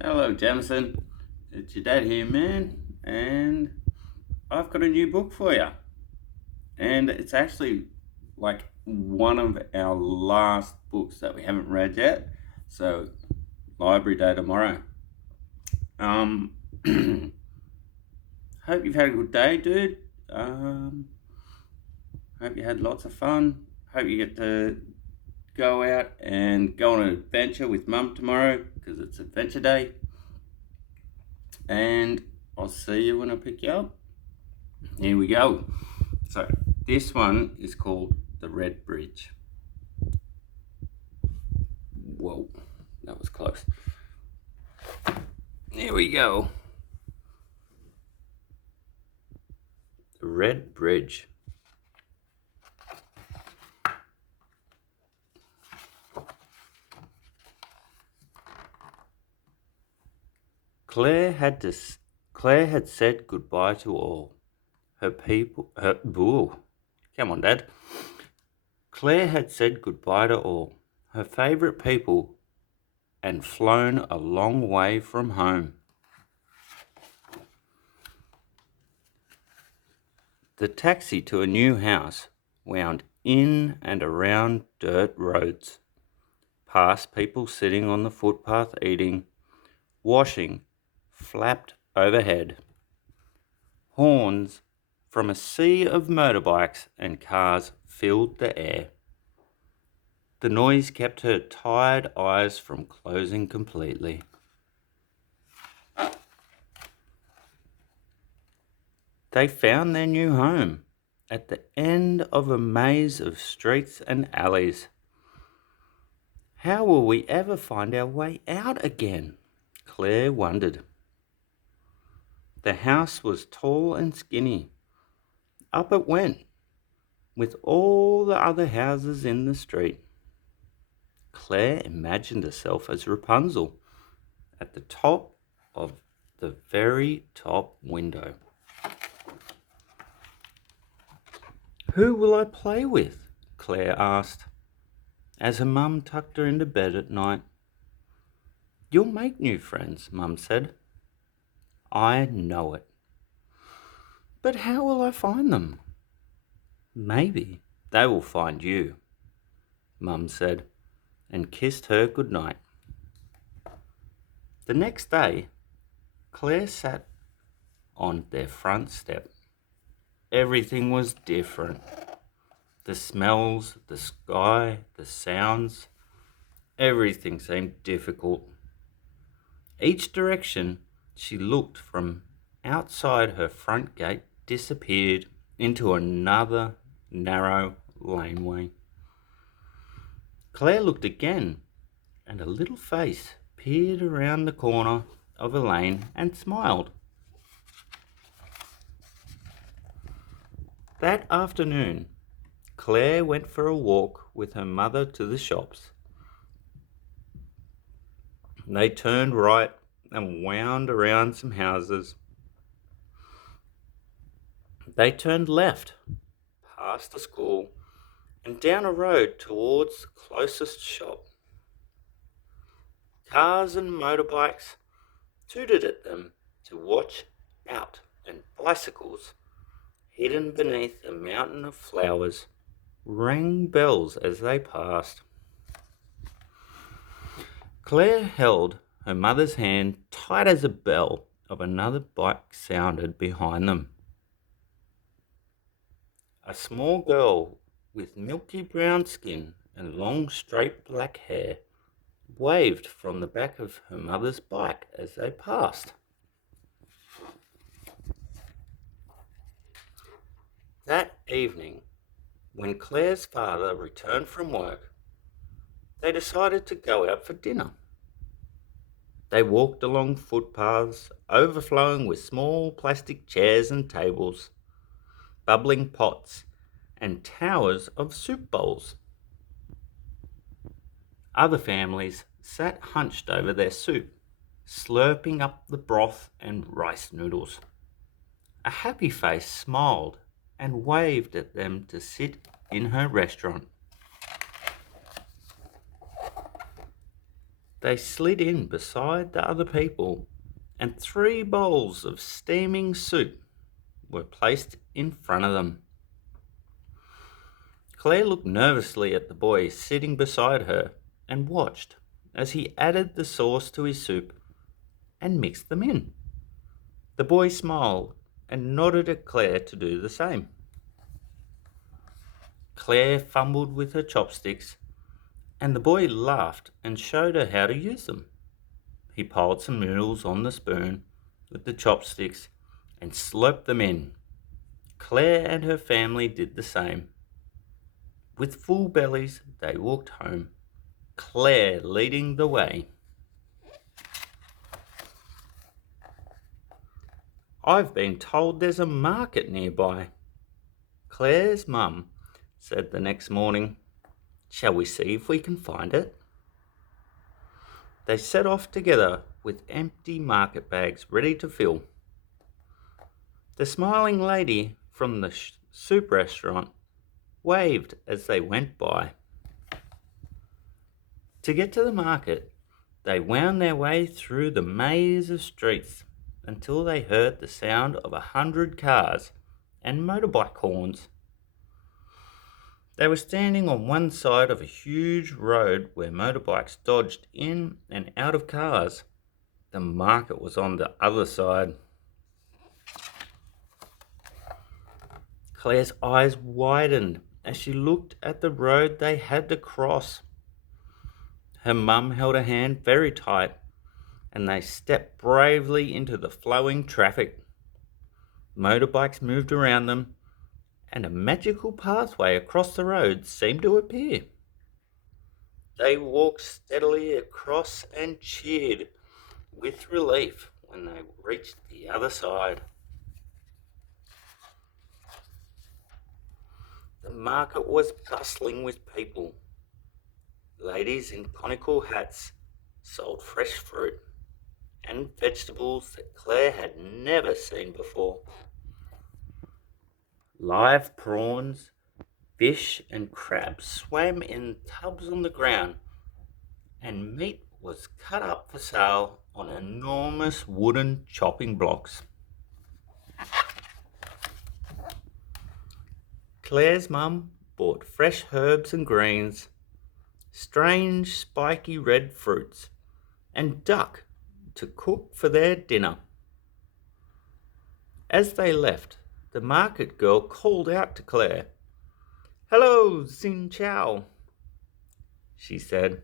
Hello, Jamison. It's your dad here, man, and I've got a new book for you. And it's actually like one of our last books that we haven't read yet. So, library day tomorrow. Um, hope you've had a good day, dude. Um, hope you had lots of fun. Hope you get to go out and go on an adventure with Mum tomorrow because it's Adventure Day. And I'll see you when I pick you up. Here we go. So this one is called The Red Bridge. Whoa, that was close. Here we go. The Red Bridge. Claire had to, Claire had said goodbye to all her people. Come on, Dad. Claire had said goodbye to all her favourite people and flown a long way from home. The taxi to a new house wound in and around dirt roads, past people sitting on the footpath eating, washing, flapped overhead. Horns from a sea of motorbikes and cars filled the air. The noise kept her tired eyes from closing completely. They found their new home at the end of a maze of streets and alleys. How will we ever find our way out again? Claire wondered. The house was tall and skinny. Up it went, with all the other houses in the street. Claire imagined herself as Rapunzel at the top of the very top window. Who will I play with? Claire asked, as her mum tucked her into bed at night. You'll make new friends, Mum said. I know it. But how will I find them? Maybe they will find you, Mum said, and kissed her good night. The next day, Claire sat on their front step. Everything was different. The smells, the sky, the sounds, everything seemed difficult. Each direction she looked from outside her front gate disappeared into another narrow laneway. Claire looked again, and a little face peered around the corner of a lane and smiled. That afternoon, Claire went for a walk with her mother to the shops. They turned right and wound around some houses. They turned left, past the school, and down a road towards the closest shop. Cars and motorbikes tooted at them to watch out, and bicycles, hidden beneath a mountain of flowers, rang bells as they passed. Claire held her mother's hand tight as a bell of another bike sounded behind them. A small girl with milky brown skin and long straight black hair waved from the back of her mother's bike as they passed. That evening, when Claire's father returned from work, they decided to go out for dinner. They walked along footpaths overflowing with small plastic chairs and tables, bubbling pots, and towers of soup bowls. Other families sat hunched over their soup, slurping up the broth and rice noodles. A happy face smiled and waved at them to sit in her restaurant. They slid in beside the other people, and 3 bowls of steaming soup were placed in front of them. Claire looked nervously at the boy sitting beside her and watched as he added the sauce to his soup and mixed them in. The boy smiled and nodded at Claire to do the same. Claire fumbled with her chopsticks, and the boy laughed and showed her how to use them. He piled some noodles on the spoon with the chopsticks and slurped them in. Claire and her family did the same. With full bellies, they walked home, Claire leading the way. "I've been told there's a market nearby," Claire's mum said the next morning. "Shall we see if we can find it?" They set off together with empty market bags ready to fill. The smiling lady from the soup restaurant waved as they went by. To get to the market, they wound their way through the maze of streets until they heard the sound of 100 cars and motorbike horns. They were standing on one side of a huge road where motorbikes dodged in and out of cars. The market was on the other side. Claire's eyes widened as she looked at the road they had to cross. Her mum held her hand very tight, and they stepped bravely into the flowing traffic. Motorbikes moved around them, and a magical pathway across the road seemed to appear. They walked steadily across and cheered with relief when they reached the other side. The market was bustling with people. Ladies in conical hats sold fresh fruit and vegetables that Claire had never seen before. Live prawns, fish and crabs swam in tubs on the ground, and meat was cut up for sale on enormous wooden chopping blocks. Claire's mum bought fresh herbs and greens, strange spiky red fruits, and duck to cook for their dinner. As they left, the market girl called out to Claire. "Hello, Xin Chow," she said.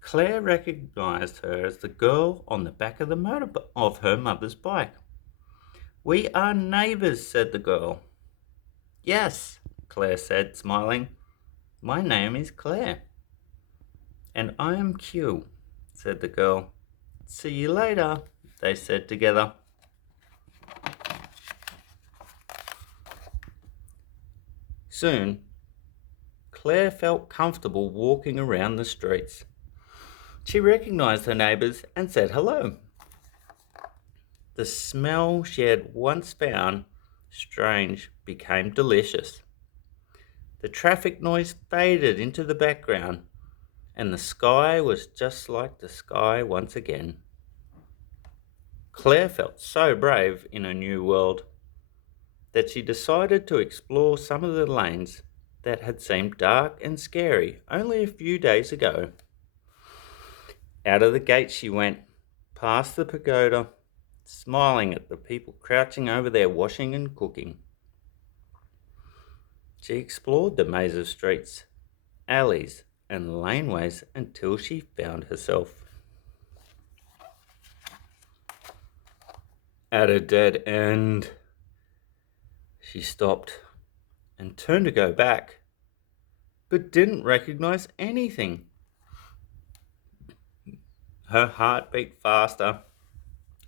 Claire recognized her as the girl on the back of her mother's bike. "We are neighbors," said the girl. "Yes," Claire said, smiling. "My name is Claire." "And I am Q," said the girl. "See you later," they said together. Soon, Claire felt comfortable walking around the streets. She recognized her neighbors and said hello. The smell she had once found strange became delicious. The traffic noise faded into the background, and the sky was just like the sky once again. Claire felt so brave in a new world that she decided to explore some of the lanes that had seemed dark and scary only a few days ago. Out of the gate she went, past the pagoda, smiling at the people crouching over their washing and cooking. She explored the maze of streets, alleys, and laneways until she found herself at a dead end. She stopped and turned to go back, but didn't recognize anything. Her heart beat faster,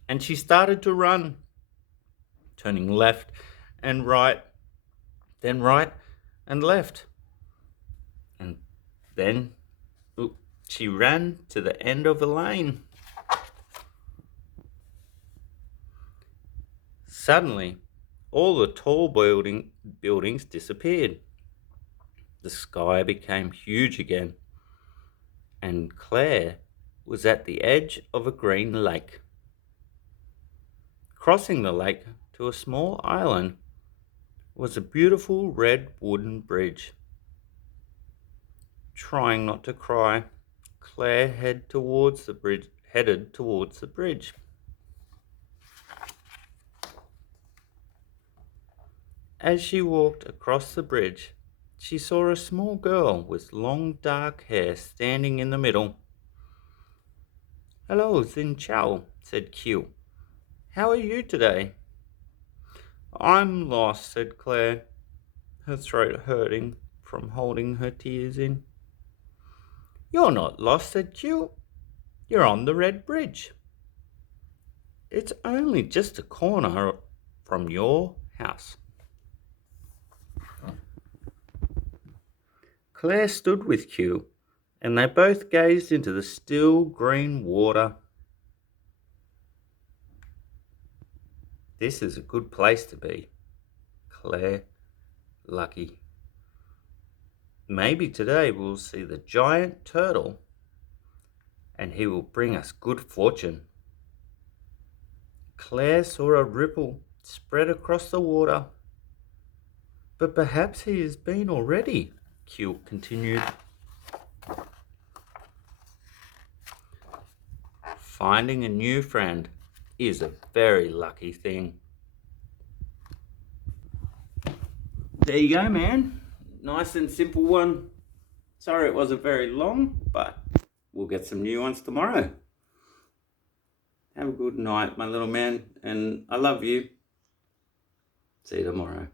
and she started to run, turning left and right, then right and left. And then she ran to the end of a lane. Suddenly, all the tall buildings disappeared. The sky became huge again, and Claire was at the edge of a green lake. Crossing the lake to a small island was a beautiful red wooden bridge. Trying not to cry, Claire headed towards the bridge. As she walked across the bridge, she saw a small girl with long dark hair standing in the middle. "Hello, Xin Chao," said Q. "How are you today?" "I'm lost," said Claire, her throat hurting from holding her tears in. "You're not lost," said Q. "You're on the red bridge. It's only just a corner from your house." Claire stood with Q, and they both gazed into the still green water. "This is a good place to be, Claire. Lucky. Maybe today we'll see the giant turtle, and he will bring us good fortune." Claire saw a ripple spread across the water. "But perhaps he has been already," Q continued. "Finding a new friend is a very lucky thing." There you go, man. Nice and simple one. Sorry it wasn't very long, but we'll get some new ones tomorrow. Have a good night, my little man, and I love you. See you tomorrow.